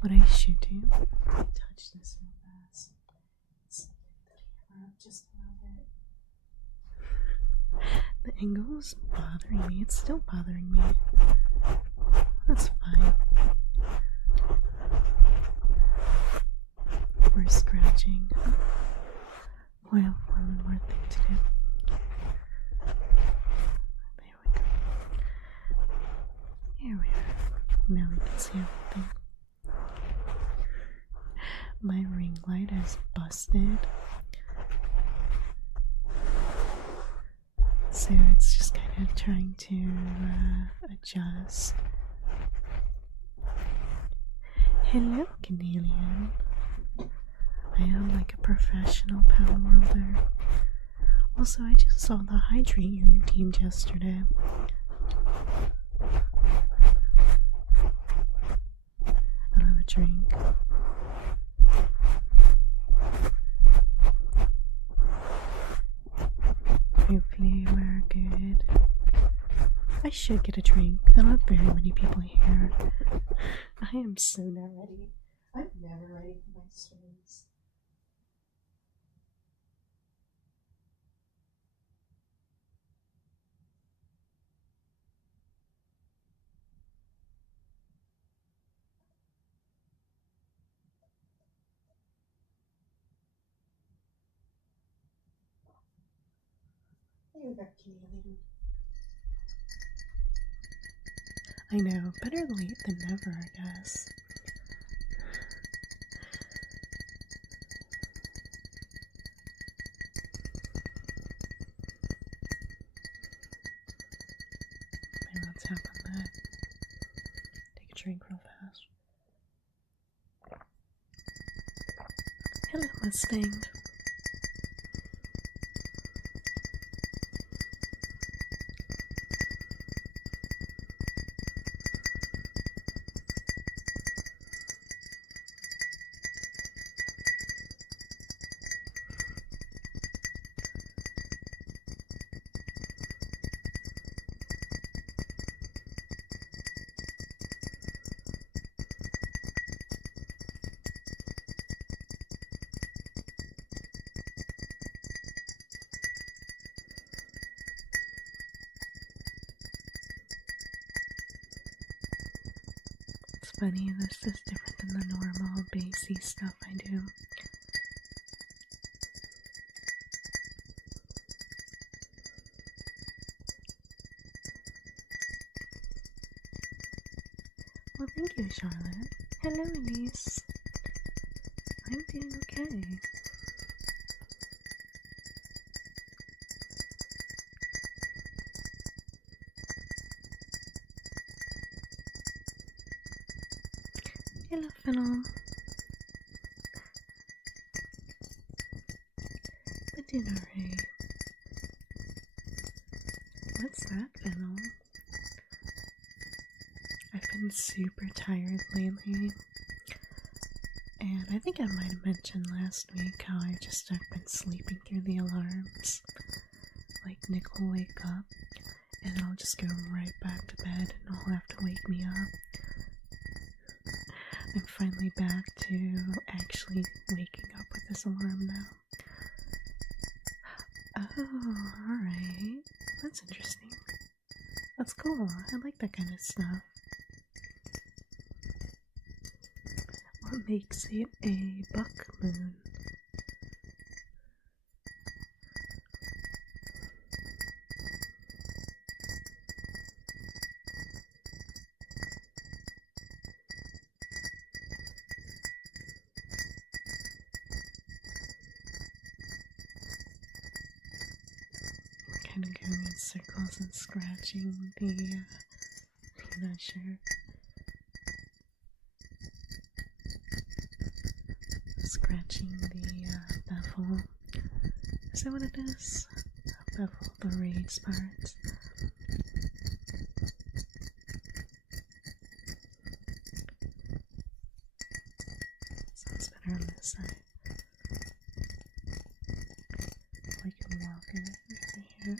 What I should do, touch this real fast. Just a little bit. The angle's bothering me. It's still bothering me. That's fine. We're scratching. Oh, I have one more thing to do. There we go. Here we are. Now we can see everything. My ring light is busted. So it's just kind of trying to adjust. Hello, Canadian. I am like a professional palm worlder. Also, I just saw the hydrate you redeemed yesterday. I'll have a drink. Hopefully we're good. I should get a drink. I don't have very many people here. I am so not ready. I'm never ready for my streams. You got Canadian. I know, better late than never, I guess. Maybe let's tap on that. Take a drink real fast. Hello, Mustang. Funny, this is different than the normal bassy stuff I do. Well, thank you, Charlotte. Hello, Elise. I'm doing okay. Hello, Fennel. But doing alright. What's that, Fennel? I've been super tired lately. And I think I might have mentioned last week how I've been sleeping through the alarms. Like, Nick will wake up, and I'll just go right back to bed, and he'll have to wake me up. I'm finally back to actually waking up with this alarm now. Oh, alright. That's interesting. That's cool. I like that kind of stuff. What makes it a buck moon? Kind of going in circles and scratching the, I'm not sure. Scratching the bevel. Is that what it is? Bevel, the raised parts. Sounds better on this side. We can walk it over here.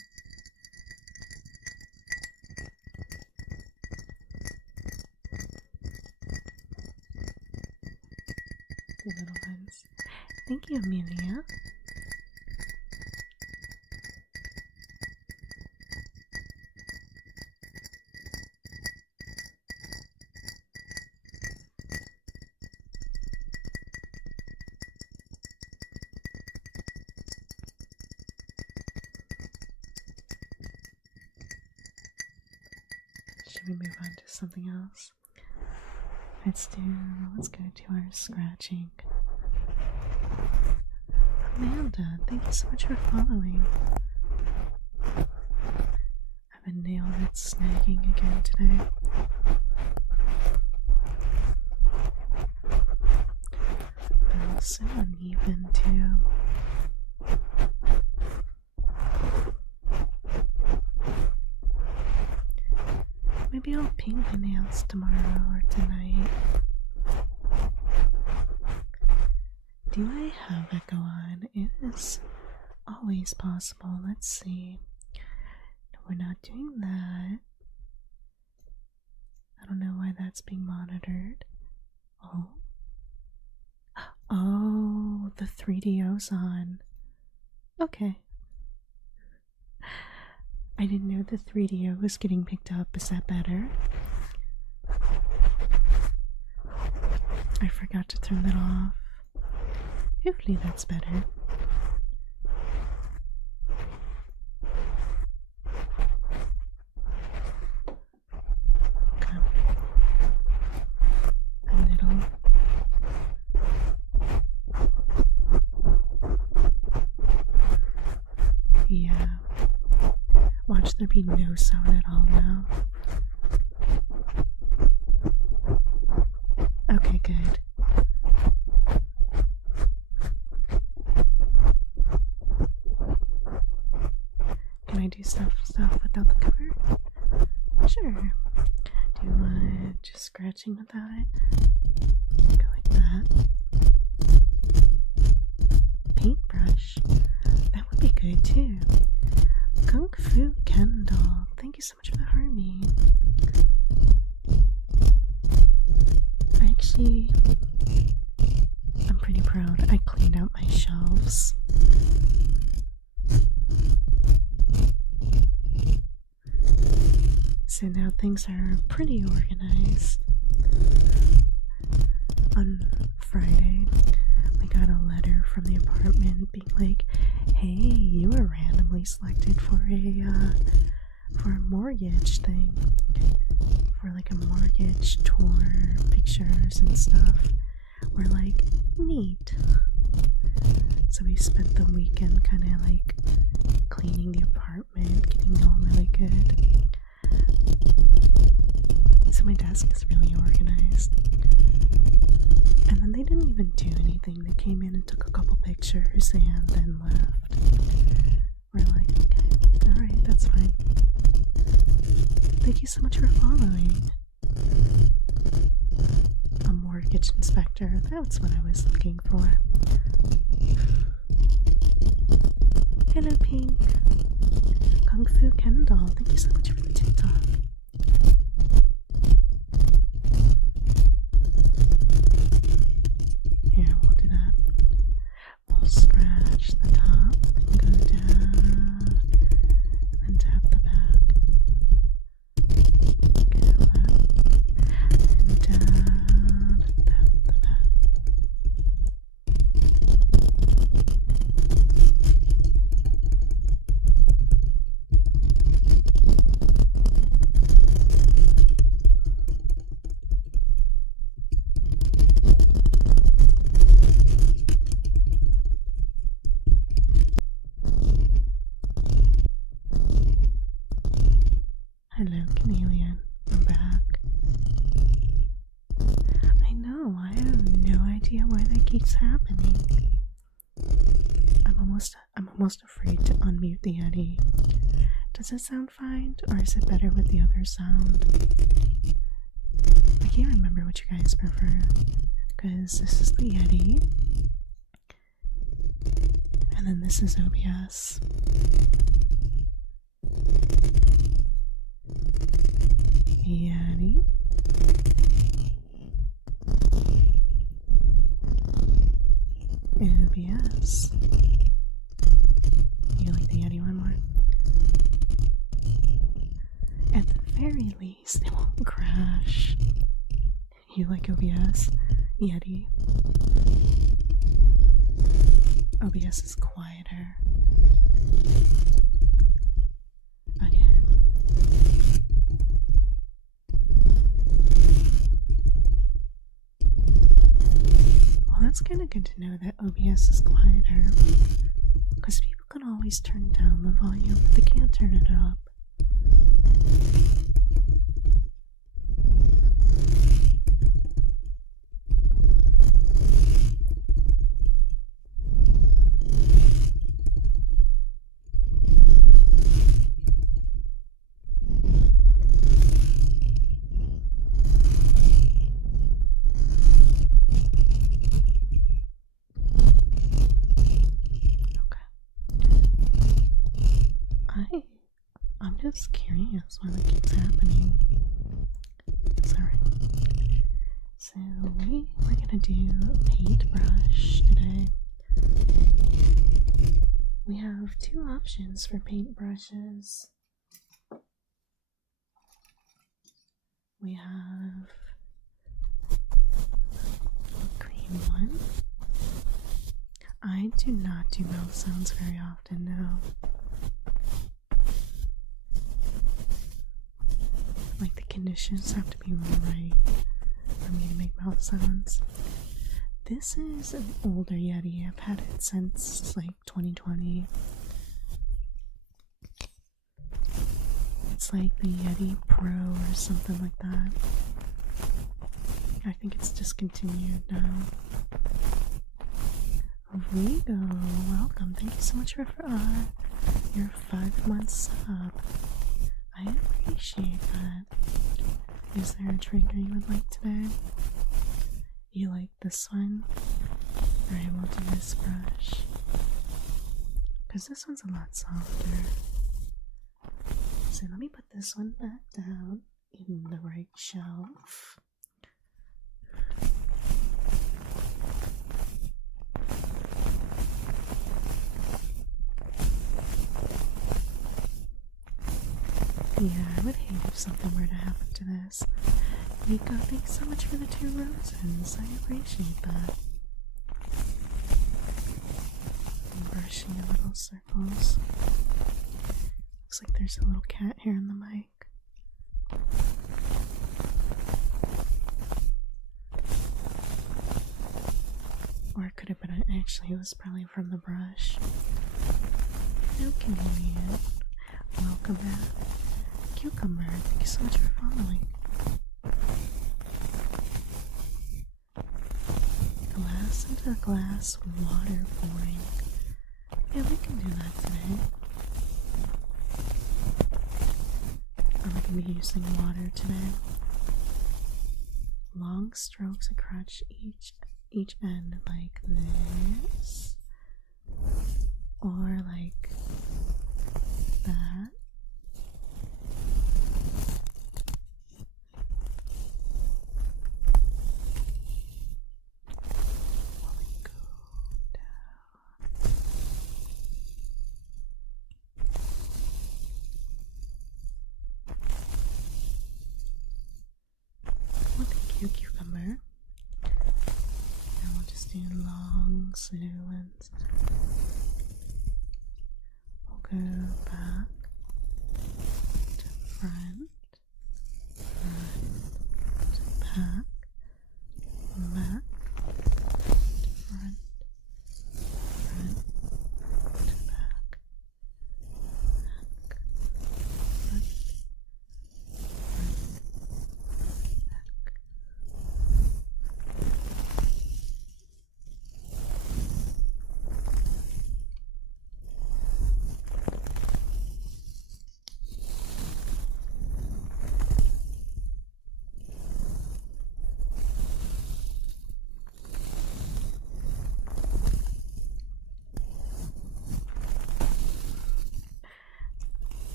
The little ones. Thank you, Amelia. Should we move on to something else? Let's go to our scratching. Amanda, thank you so much for following. I have a nail that's snagging again today. But also uneven too. Maybe I'll paint my nails tomorrow or tonight. Do I have Echo on? It is always possible. Let's see. No, we're not doing that. I don't know why that's being monitored. Oh. Oh, the 3DO's on. Okay. I didn't know the 3DO was getting picked up. Is that better? I forgot to turn that off. Hopefully that's better. Okay. A little. Yeah. Watch there be no sound at all now. Okay, good. Can I do stuff without the cover? Sure. Do you want just scratching without it? Go like that. Paintbrush. That would be good too. Kung Fu Kendall. Thank you so much for the Harmony. I'm pretty proud. I cleaned out my shelves. So now things are pretty organized. On Friday, we got a letter from the apartment being like, hey, you were randomly selected for a mortgage thing. For like a mortgage tour, pictures and stuff. We're like, neat. So we spent the weekend kind of like cleaning the apartment, getting it all really good. So my desk is really organized. And then they didn't even do anything. They came in and took a couple pictures and then left. We're like, okay, alright, that's fine. Thank you so much for following. A mortgage inspector, that's what I was looking for. Hello, Pink. Kung Fu Kendall, thank you so much for the TikTok. Here, we'll do that. We'll scratch the top and go down and then tap the back. Go up and down and tap the back. Hello, Canelian. I'm back. I know, I have no idea why that keeps happening. I'm almost afraid to unmute the Yeti. Does it sound fine, or is it better with the other sound? I can't remember what you guys prefer, because this is the Yeti, and then this is OBS. Yeti. OBS. You like the Yeti one more? At the very least, it won't crash. You like OBS? Yeti. OBS is quieter. Okay. Well, that's kind of good to know that OBS is quieter. Because people can always turn down the volume, but they can't turn it up. I'm just curious why that keeps happening. Sorry. So we're gonna do paintbrush today. We have two options for paintbrushes. We have a green one. I do not do mouth sounds very often now. Like, the conditions have to be right for me to make mouth sounds. This is an older Yeti. I've had it since like 2020. It's like the Yeti Pro or something like that. I think it's discontinued now. Rigo, welcome. Thank you so much for your 5 months sub. I appreciate that. Is there a trigger you would like today? You like this one? Alright, we'll do this brush. Because this one's a lot softer. So let me put this one back down in the right shelf. Yeah, I would hate if something were to happen to this. Nico, thanks so much for the 2 roses. I appreciate that. I'm brushing in little circles. Looks like there's a little cat hair in the mic. Or it could have been, actually, it was probably from the brush. How convenient. Welcome back. Cucumber, thank you so much for following. Glass into glass, water pouring. Yeah, we can do that today. I'm going to be using water today. Long strokes across each end like this. Or like that. Cucumber. And we'll just do long, slow ones. We'll go back to front, to back, back, to front, to back, front.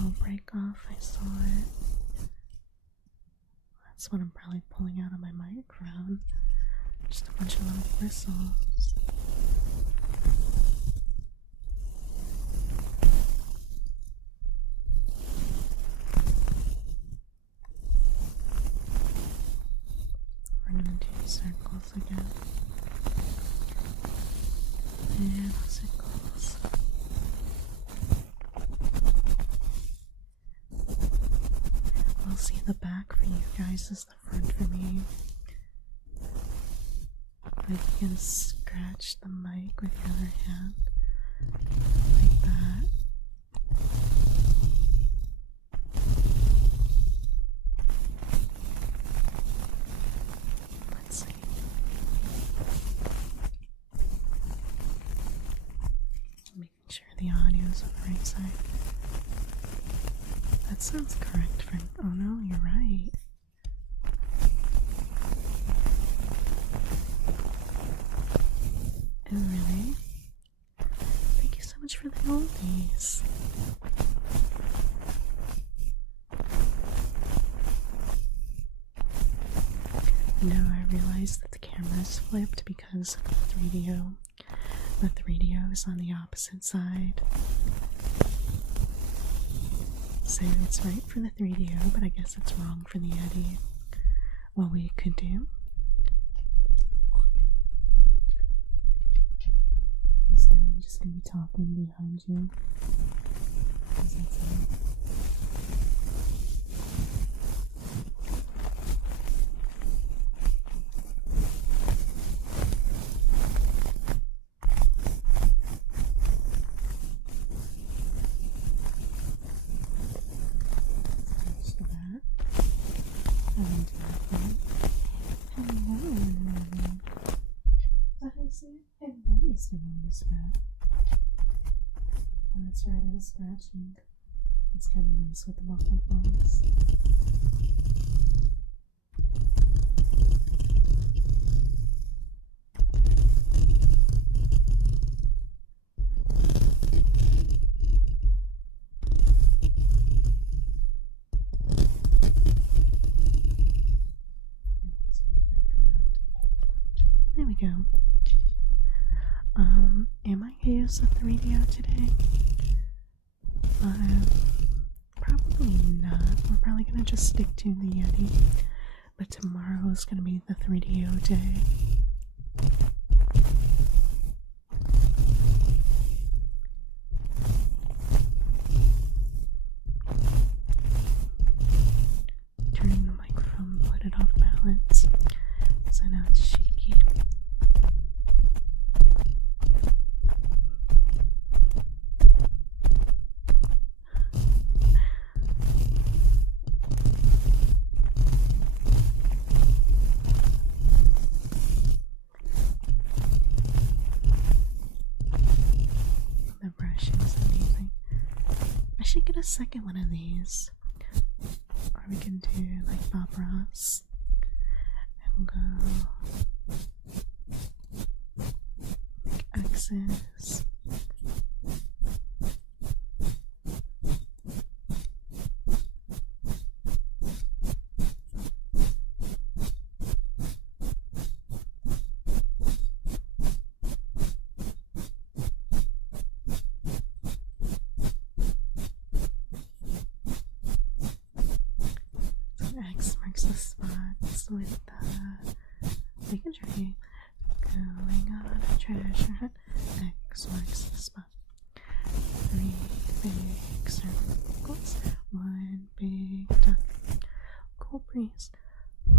I'll break off, I saw it. That's what I'm probably pulling out of my microphone. Just a bunch of little bristles. We're gonna do circles again. And circles. I'll see the back for you guys as the front for me. Like you can scratch the mic with your other hand. Like that. Let's see. Making sure the audio is on the right side. That sounds correct, friend. Oh no, you're right. Oh really? Thank you so much for the oldies. No, I realized that the camera is flipped because of the 3DO. The 3DO is on the opposite side. So it's right for the 3DO, but I guess it's wrong for the Yeti. What we could do is now I'm just going to be talking behind you. Does that sound? Oh, that's right, I was scratching. It's kind of nice with the muffled voice. There we go. Am I gonna use the 3DO today? Probably not. We're probably gonna just stick to the Yeti. But tomorrow is gonna be the 3DO day. Turning the microphone, put it off balance. So now it's shaky. The brush is amazing. I should get a second one of these. Or we can do like Bob Ross and go like X's. X marks the spots with the like a tree going on a treasure hunt. X marks the spot. 3 big circles, 1 big dot. Cool breeze. I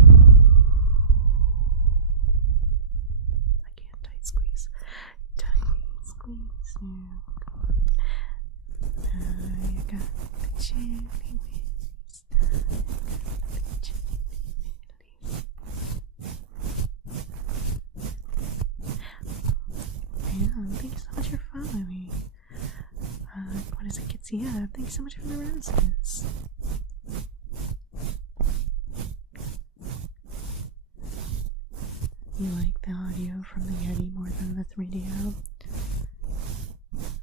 can't tight squeeze. Tight squeeze. Now you got the chili whiz. Thank you so much for following me. What is it, Kitsia? Thank you so much for the roses. You like the audio from the Yeti more than the 3DO?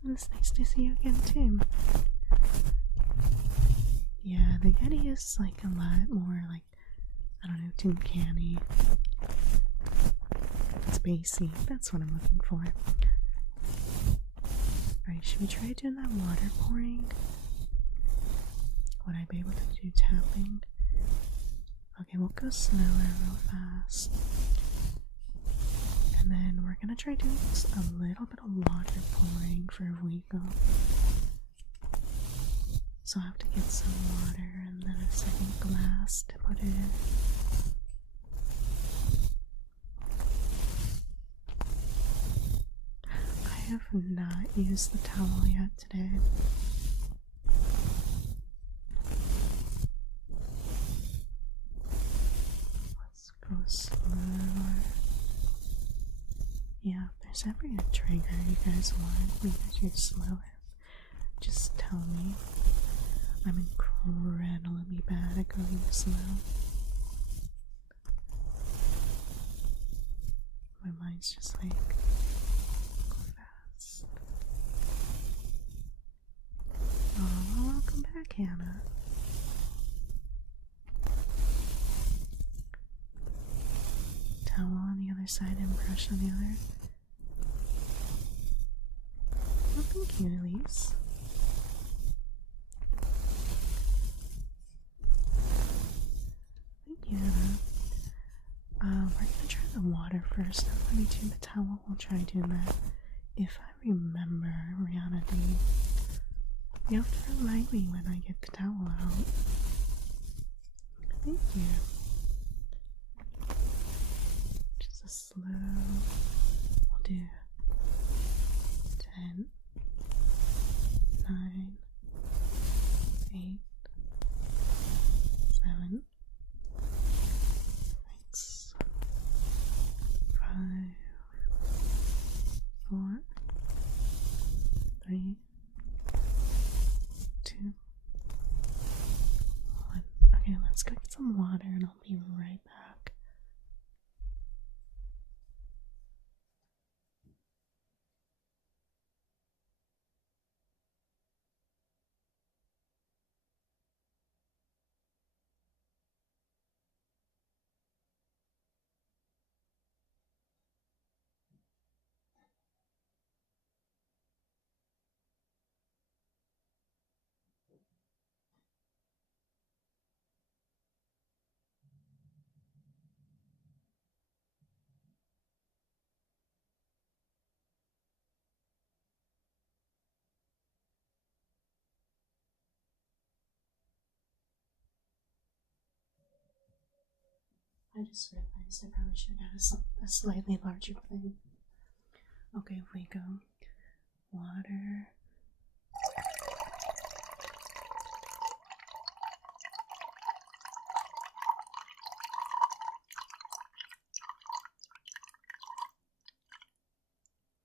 And it's nice to see you again too. Yeah, the Yeti is like a lot more like I don't know, tin canny. Spacey. That's what I'm looking for. Alright, should we try doing that water pouring? Would I be able to do tapping? Okay, we'll go slower real fast. And then we're gonna try doing a little bit of water pouring for Vigo. So I'll have to get some water and then a second glass to put in. I have not used the towel yet today. Let's go slower. Yeah, if there's ever a trigger you guys want me to do slower, just tell me. I'm incredibly bad at going slow. My mind's just like, go fast. Oh, welcome back, Hannah. Towel on the other side and brush on the other. Oh, thank you, Elise. Thank you, Hannah. We're gonna try the water first, and let me do the towel. We'll try doing that. If I remember, Rihanna D, you have to remind me when I get the towel out. Thank you. Just a slow. We'll do 10, 9, 8, 7, 6, 5, 4, 3, 2, 1. Okay, let's go get some water and I'll be right back. I just realized I probably should have had a slightly larger thing. Okay, if we go water.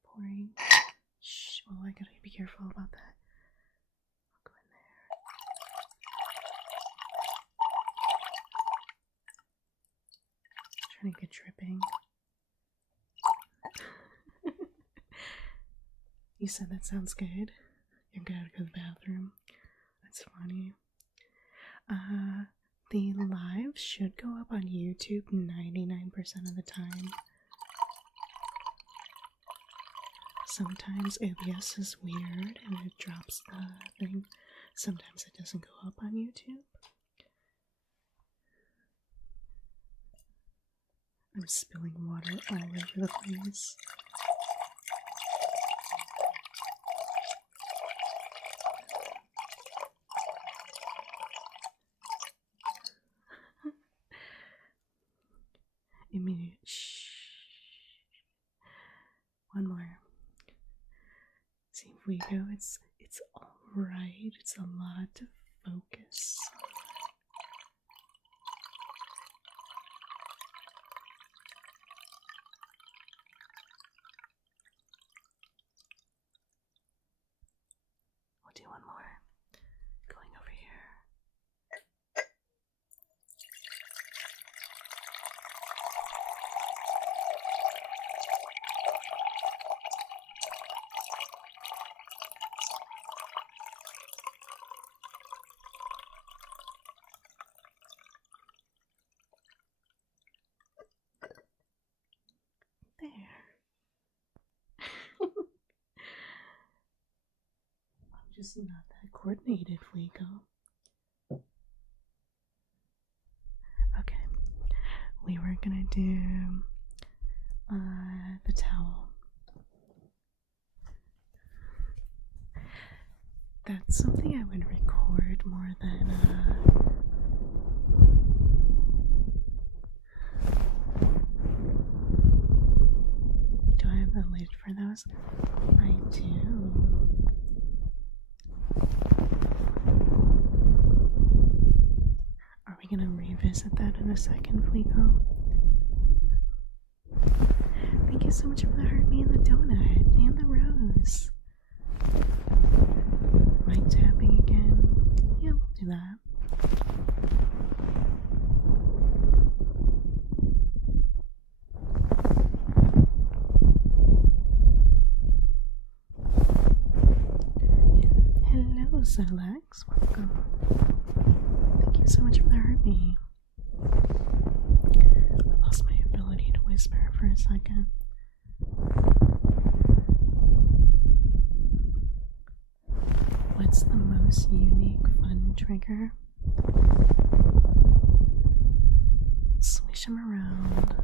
Pouring. Shh, oh, I gotta be careful about that. I'll go in there. Trying to get dripping. You said that sounds good. You're gonna go to the bathroom. That's funny. The live should go up on YouTube 99% of the time. Sometimes OBS is weird and it drops the thing. Sometimes it doesn't go up on YouTube. I'm spilling water all over the place. Shh. One more. See if we go. It's alright. It's a lot to focus. We'll do one more. Going over here. just not that coordinated, Fleeko. Okay, we were gonna do the towel. That's something I would record more than do I have the lid for those? I do. Are we gonna revisit that in a second, Fleeko? Thank you so much for the heart, me, and the donut, and the rose. Mic tapping again. Yeah, we'll do that. Hello, Zolax. Welcome. Thank you so much for the heart, me. I lost my ability to whisper for a second. What's the most unique fun trigger? Swish them around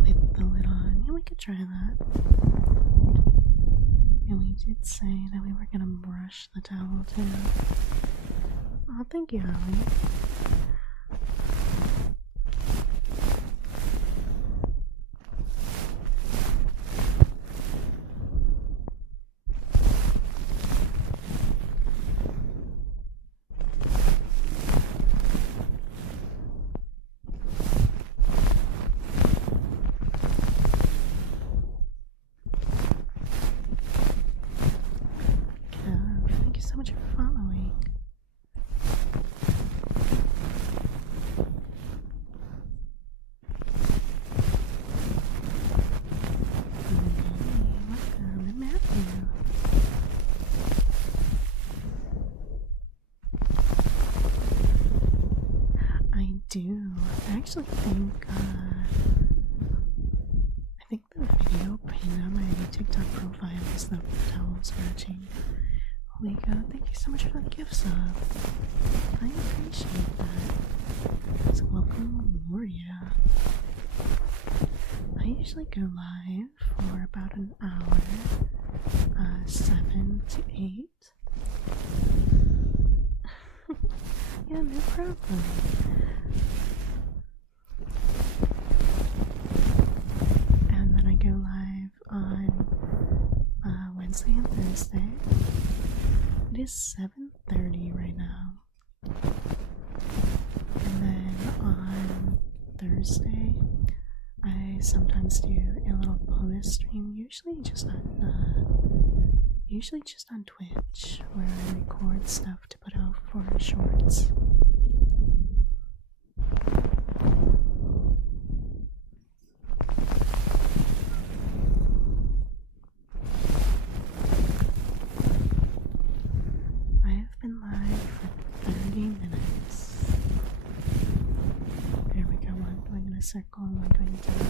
with the lid on. Yeah, we could try that. And we did say that we were gonna brush the towel too. Oh, thank you, Holly. Thank you so much for following. Welcome, and Matthew. I do. I actually think, the video pinned on my TikTok profile is the towel scratching. Holy God, thank you so much for the gift sub. I appreciate that. So welcome, Moria. I usually go live for about an hour, 7 to 8. Yeah, no problem. And then I go live on Wednesday and Thursday. It is 7:30 right now. And then on Thursday, I sometimes do a little bonus stream, usually just on Twitch, where I record stuff to put out for shorts. I have been live for 30 minutes. There we go, one going in a circle and one going down.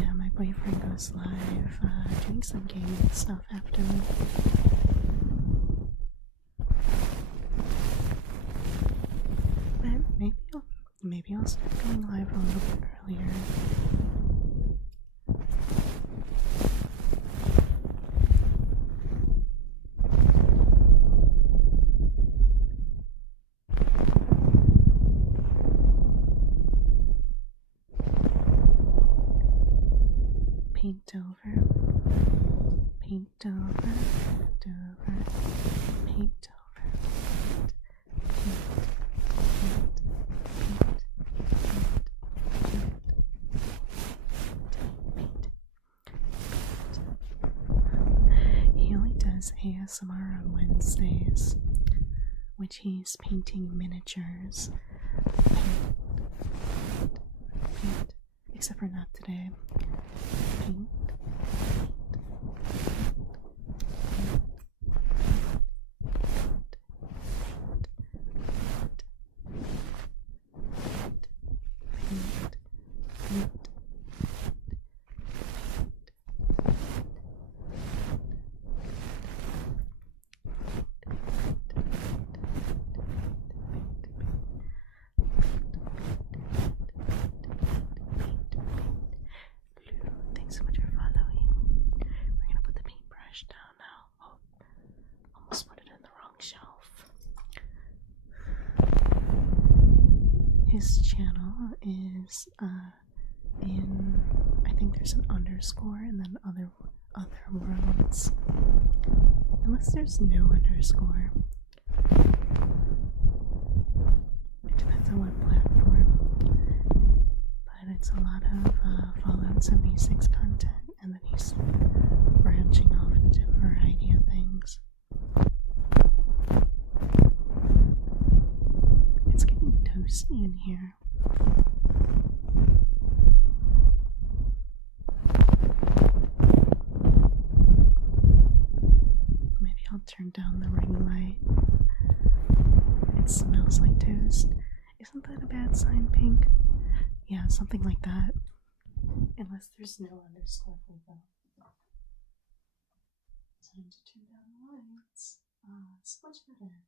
Yeah, my boyfriend goes live doing some gaming stuff after me. But maybe I'll start going live a little bit earlier. Paint over, paint over, paint over, paint over, paint. He only does ASMR on Wednesdays, which he's painting miniatures. Paint, except for not today. Paint. His channel is in, I think there's an underscore and then other worlds. Unless there's no underscore. It depends on what platform. But it's a lot of Fallout 76 content, and then he's branching off into a variety of things. It's getting toasty in here. Maybe I'll turn down the ring light. It smells like toast. Isn't that a bad sign, Pink? Yeah, something like that. Unless there's no underscore for them. Time to turn down the lights. It's much better.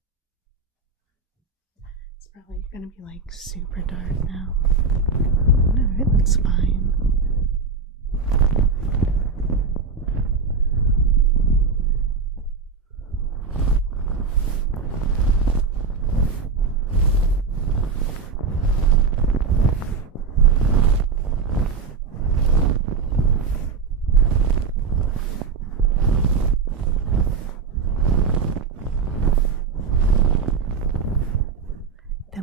It's probably gonna be like super dark now. No, it looks fine.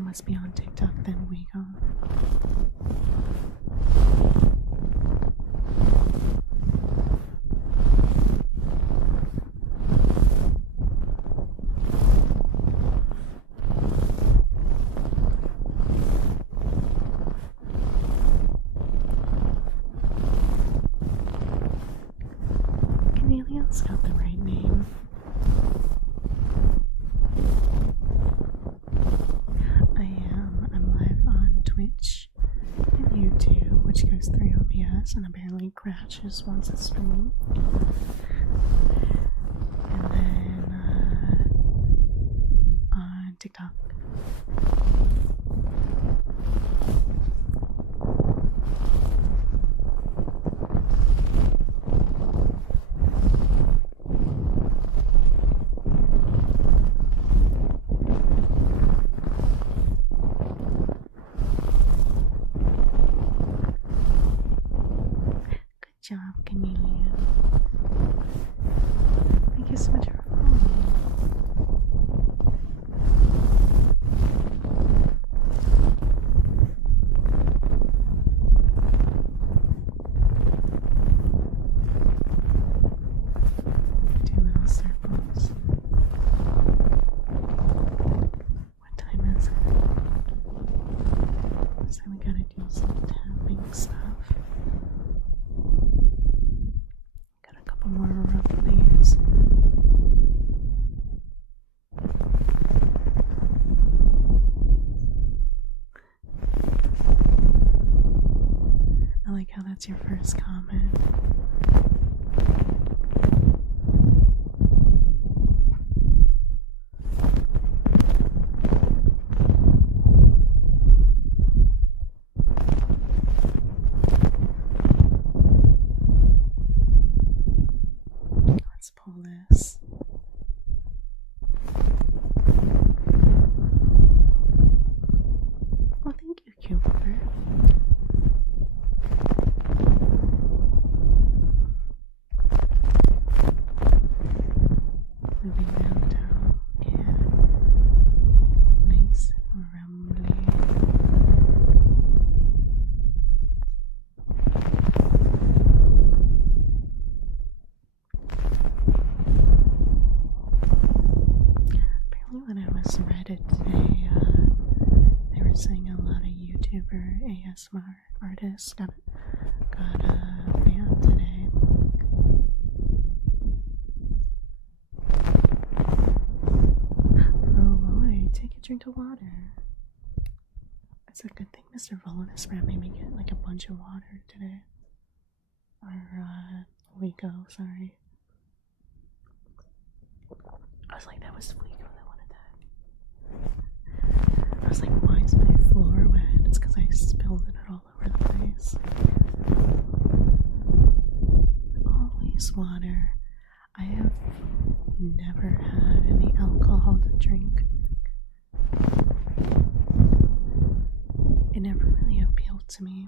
Must be on TikTok, then we go. Cornelia's got the right name. Which goes through OBS and apparently crashes once it's streamed. And then on TikTok. Job, Chameleon. Thank you so much for following. Do little circles. What time is it? So we gotta do some tapping stuff. More of these. I like how that's your first comment. Let's pull this. Oh, thank you, Cucumber. Moving downtown. Yeah. Nice, rumbly. When I was Reddit today, they were saying a lot of YouTuber ASMR artists got banned today. Oh boy, take a drink of water. It's a good thing Mr. Volanus made me get like a bunch of water today. Or Fleeko, sorry. I was like, that was Fleeko. I was like, why is my floor wet? It's because I spilled it all over the place. Always water. I have never had any alcohol to drink. to me.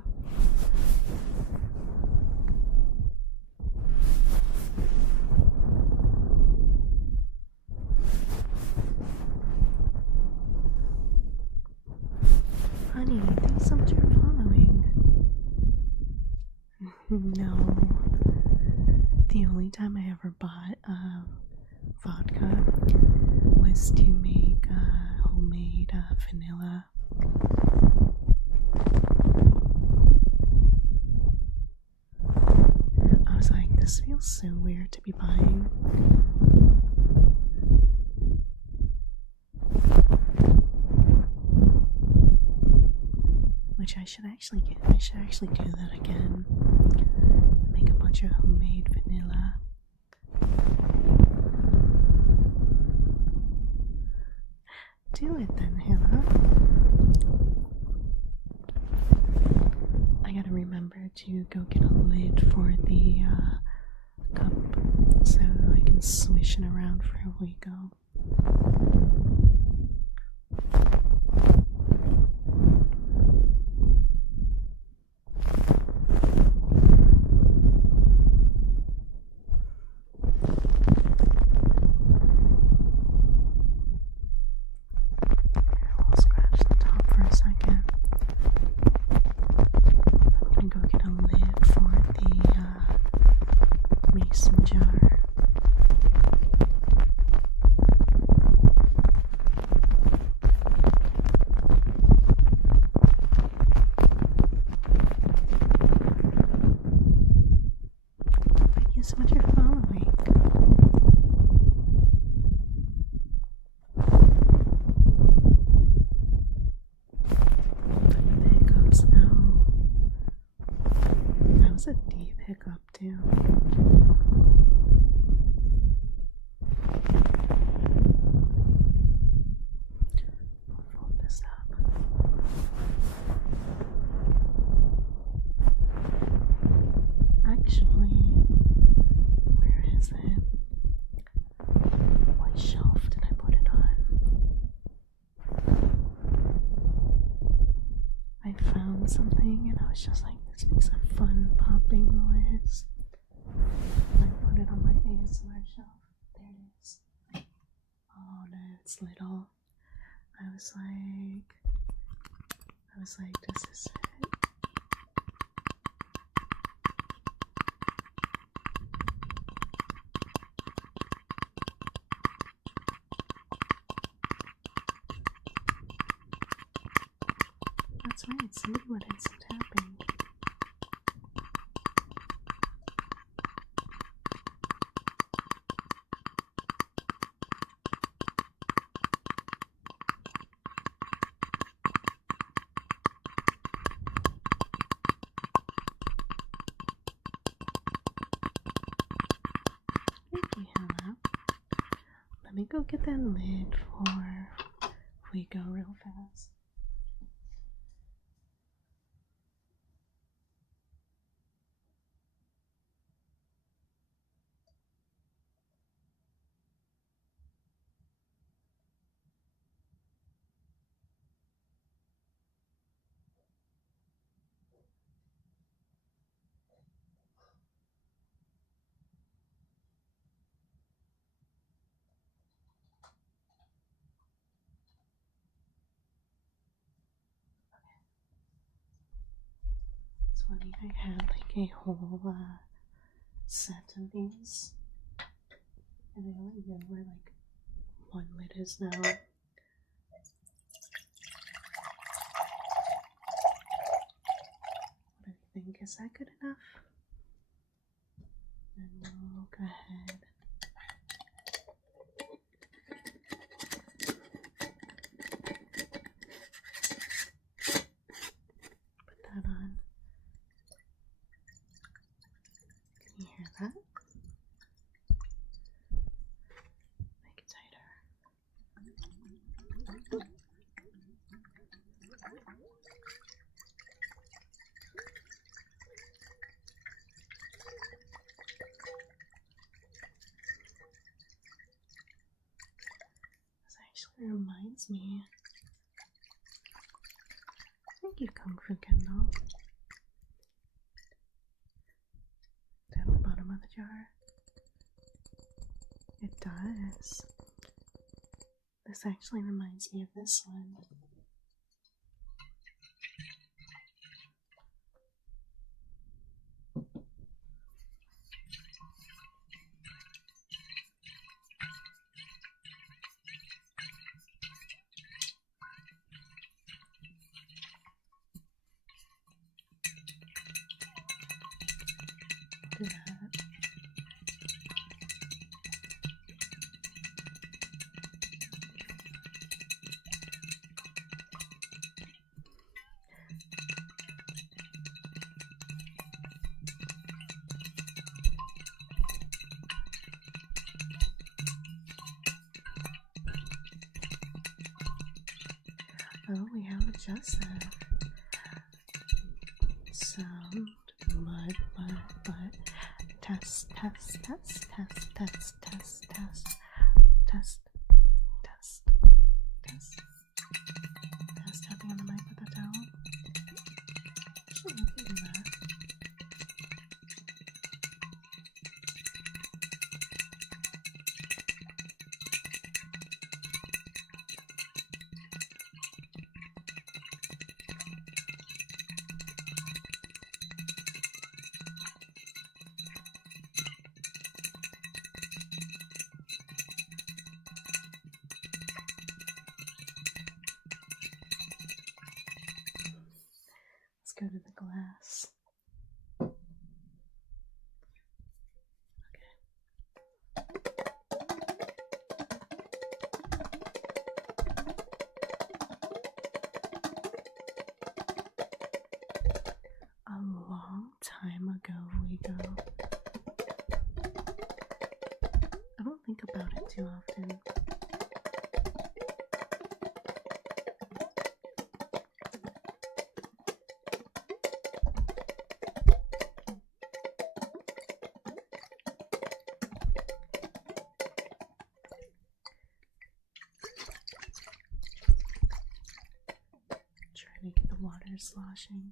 Honey, thanks so much for following. No. The only time I ever bought vodka was to make homemade vanilla. I was like, this feels so weird to be buying. Which I should actually get. I should actually do that again. Make a bunch of homemade vanilla. Do it then, Hannah. I gotta remember to go get a lid for the cup so I can swish it around for a we go. We'll scratch the top for a second. I'm gonna go get a lid for the mason jar. Thank you so much for following. The hiccups now. That was a deep hiccup too. I'll fold this up. Actually, where is it? What shelf did I put it on? I found something and I was just like, this makes a fun popping noise. I put it on my ASMR shelf. There it is. Oh no, it's little. I was like, does this fit? That's right, somebody wanted some tapping. Thank you, Hannah. Let me go get that lid for we go real fast. It's funny, I had like a whole set of these, and I only know where like one lid is now. But I think, is that good enough? And we'll go ahead. Put that on. Can you hear that? Make it tighter. This actually reminds me. Thank you, Kung Fu Kendall. jar. It does. This actually reminds me of this one. Do that. Oh, we have a Joseph. Sound, mud. Test, test, test, test, test, test, test, test, test, test. Test tapping on the mic with the towel. Actually, we can do that. Let's go to the glass. A long time ago, Lego. I don't think about it too often. Try to get the water sloshing.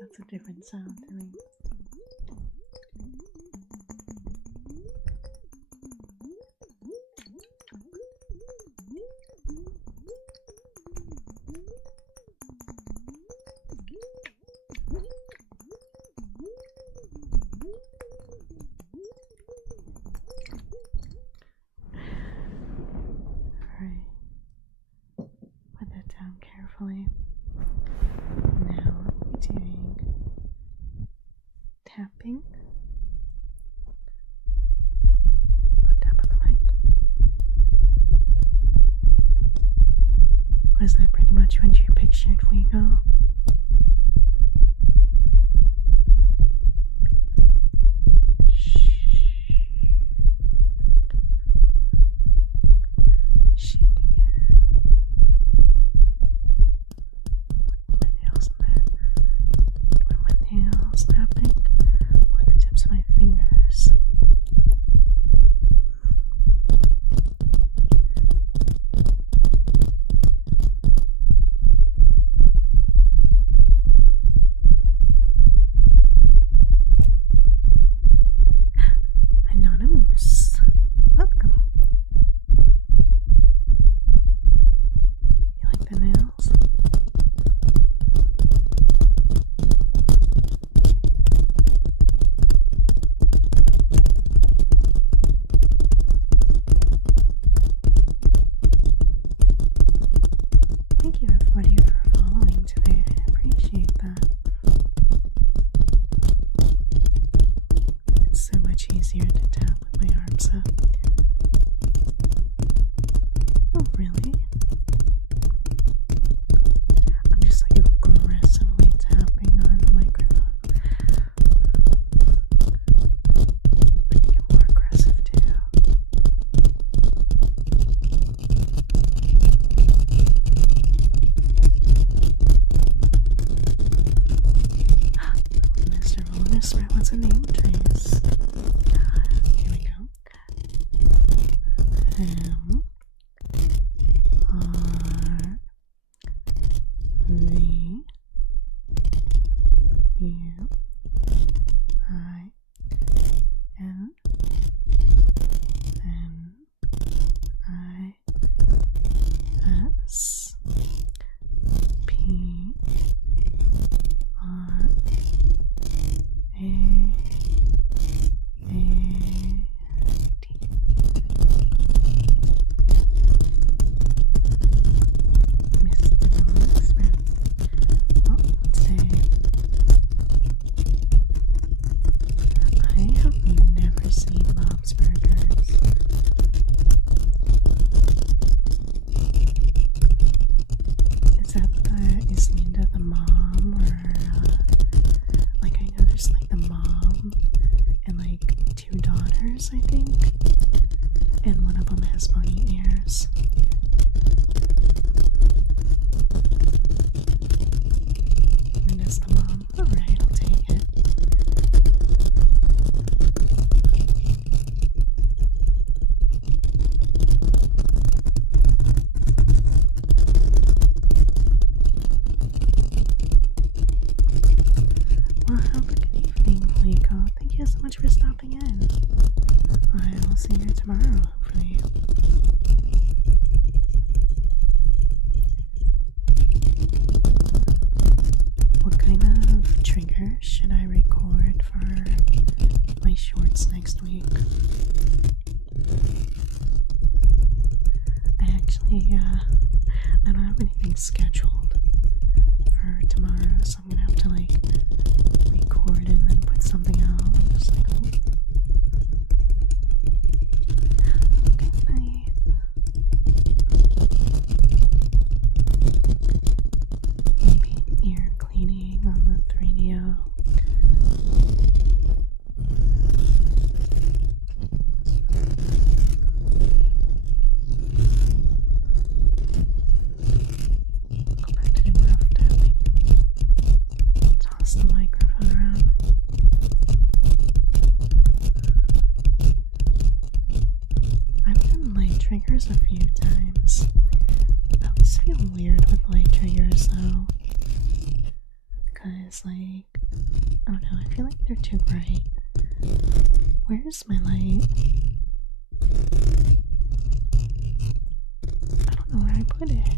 That's a different sound to me. Alright. Put that down carefully. Now we're doing tapping. I'll tap on the mic. Was that pretty much what you pictured, Wego? everybody for following today. I appreciate that. It's so much easier to tap with my arms up. Oh, really? I'm just like aggressively tapping on the microphone. I can get more aggressive too. Mr. Volunus, what's a name trace? Here we go. M R V U I N N I S P R A T. Mr. Bonus. Well, today I have never seen Bob's Burgers. Is Linda the mom, or like I know there's like the mom and like two daughters, I think, and one of them has bunny ears. Linda's the mom. Alright, I'll take it. Well, have a good evening, Liko. Thank you so much for stopping in. I will see you tomorrow, hopefully. What kind of trigger should I record for my shorts next week? I actually, I don't have anything scheduled for tomorrow, so I'm gonna have to like record and then put something out. I'm just like, oh. Good night. Maybe ear cleaning on the 3DO. Go back to the rough tapping. Toss the microphone around. I've done light triggers a few times. I always feel weird with light triggers though. Because like, I don't know, I feel like they're too bright. Where's my light? I don't know where I put it.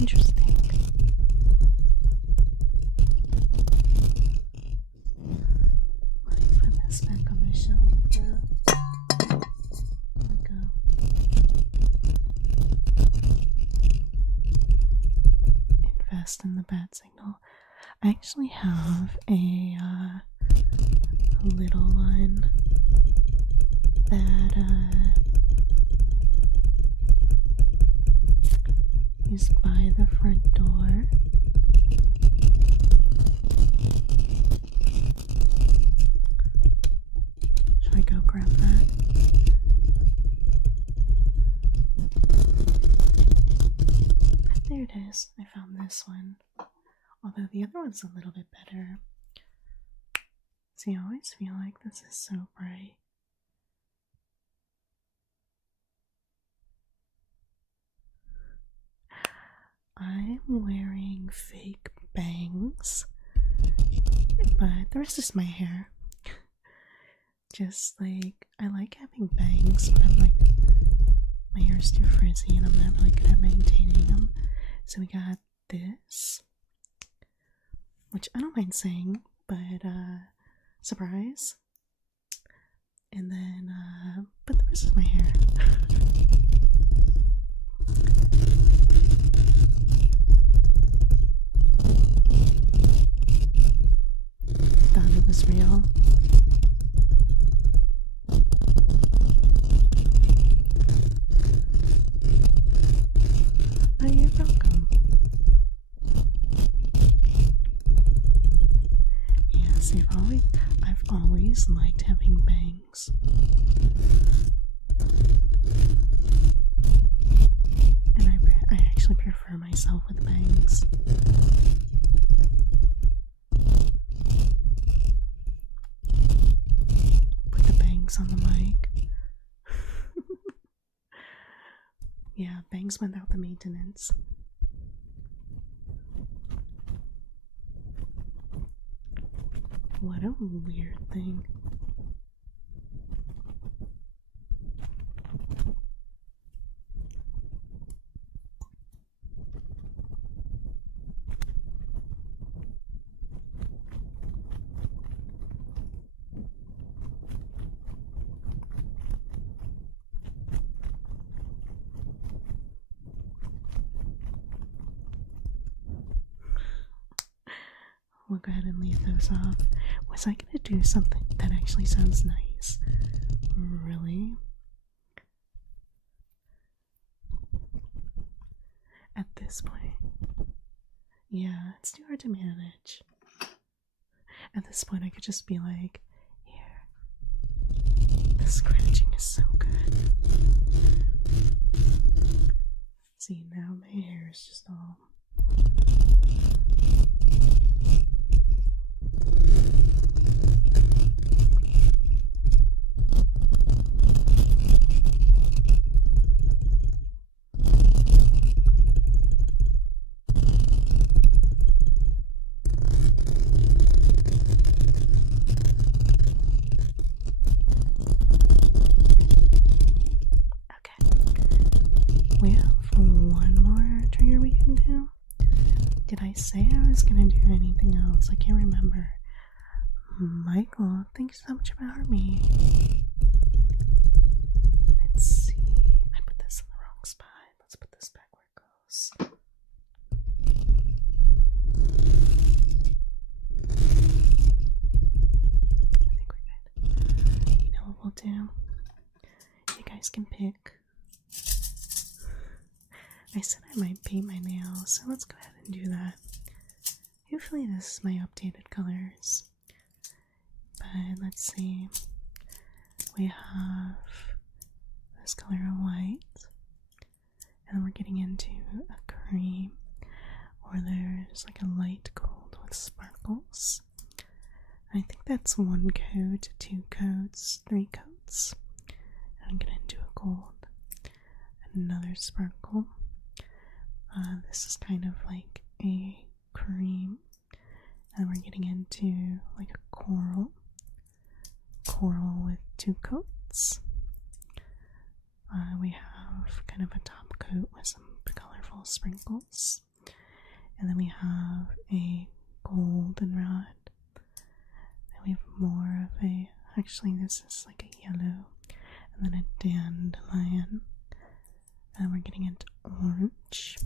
Interesting. Let me put this back on my shelf. There we go. Invest in the bat signal. I actually have a little one that is by the front door. Should I go grab that? There it is. I found this one. Although the other one's a little bit better. See, I always feel like this is so bright. I'm wearing fake bangs, but the rest is my hair. Just like, I like having bangs, but I'm like, my hair's too frizzy and I'm not really good at maintaining them. So we got this, which I don't mind saying, but surprise. And then, but the rest is my hair. bangs. And I actually prefer myself with bangs. Put the bangs on the mic. Yeah, bangs without the maintenance. What a weird thing. We'll go ahead and leave those off. Was I gonna do something that actually sounds nice? Really? At this point, yeah, it's too hard to manage. At this point, I could just be like, here. The scratching is so good. See, now my hair is just all. We have one more trigger we can do. Did I say I was gonna do anything else? I can't remember. Michael, thanks so much for having me. Let's see. I put this in the wrong spot. Let's put this back where it goes. I think we're good. You know what we'll do? You guys can pick. I said I might paint my nails, so let's go ahead and do that. Usually this is my updated colors. But let's see. We have this color of white. And then we're getting into a cream. Or there's like a light gold with sparkles. I think that's 1 coat, 2 coats, 3 coats. And I'm gonna do a gold. Another sparkle. This is kind of like a cream, and we're getting into like a coral with 2 coats. We have kind of a top coat with some colorful sprinkles, and then we have a goldenrod. Then we have more of a, actually this is like a yellow, and then a dandelion, and we're getting into orange.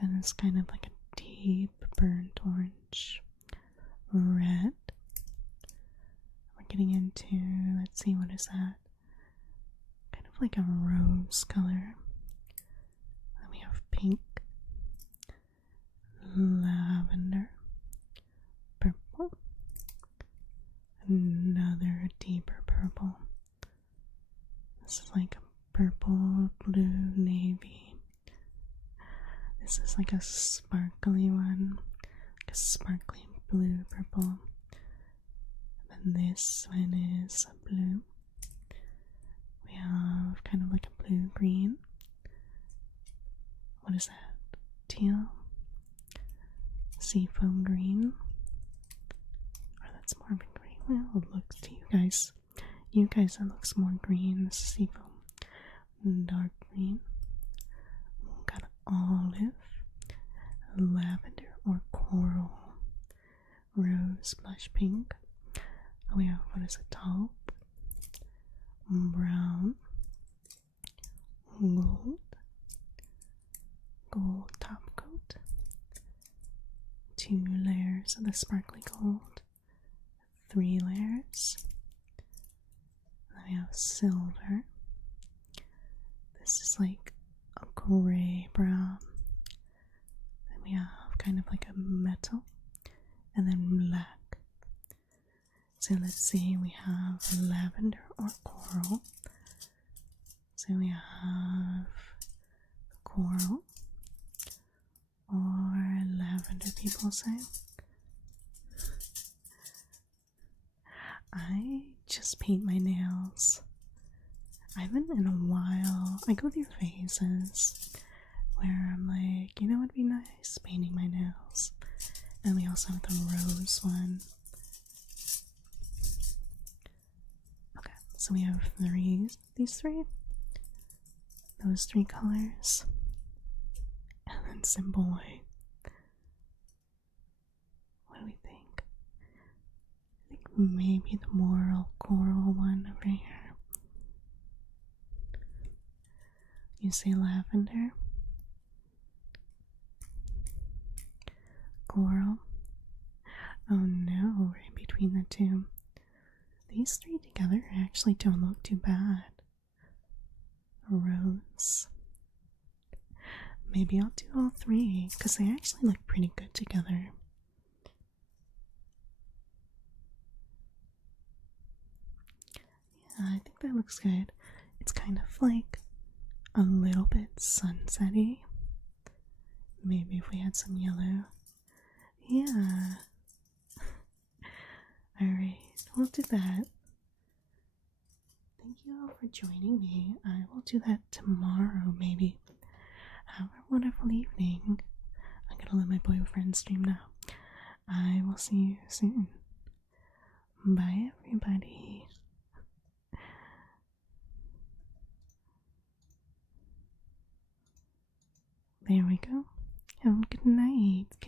Then it's kind of like a deep burnt orange, red. We're getting into, let's see, what is that? Kind of like a rose color. Then we have pink, lavender, purple, another deeper purple. This is like a purple, blue, navy. This is like a sparkly one, like a sparkly blue purple. And then this one is a blue. We have kind of like a blue green. What is that? Teal? Seafoam green? Or that's more of a green. Well, it looks to you guys. You guys, that looks more green. This is seafoam. Dark green. Got olive, lavender or coral, rose, blush pink. We have, what is it, taupe, brown, gold top coat, 2 layers of the sparkly gold, 3 layers. Then we have silver. This is like a gray brown. Then we have kind of like a metal, and then black. So let's see, we have lavender or coral. So we have coral or lavender, people say. I just paint my nails. I haven't in a while. I go through phases where I'm like, you know, it'd be nice painting my nails. And we also have the rose one. Okay, so we have these three. Those three colors. And then simple white. What do we think? I think maybe the moral coral one over here. You say lavender? Coral? Oh no, right between the two. These three together actually don't look too bad. Rose. Maybe I'll do all three, because they actually look pretty good together. Yeah, I think that looks good. It's kind of like a little bit sunsetty. Maybe if we had some yellow. Yeah. Alright, we'll do that. Thank you all for joining me. I will do that tomorrow, maybe. Have a wonderful evening. I'm gonna let my boyfriend stream now. I will see you soon. Bye, everybody. There we go. Have a good night.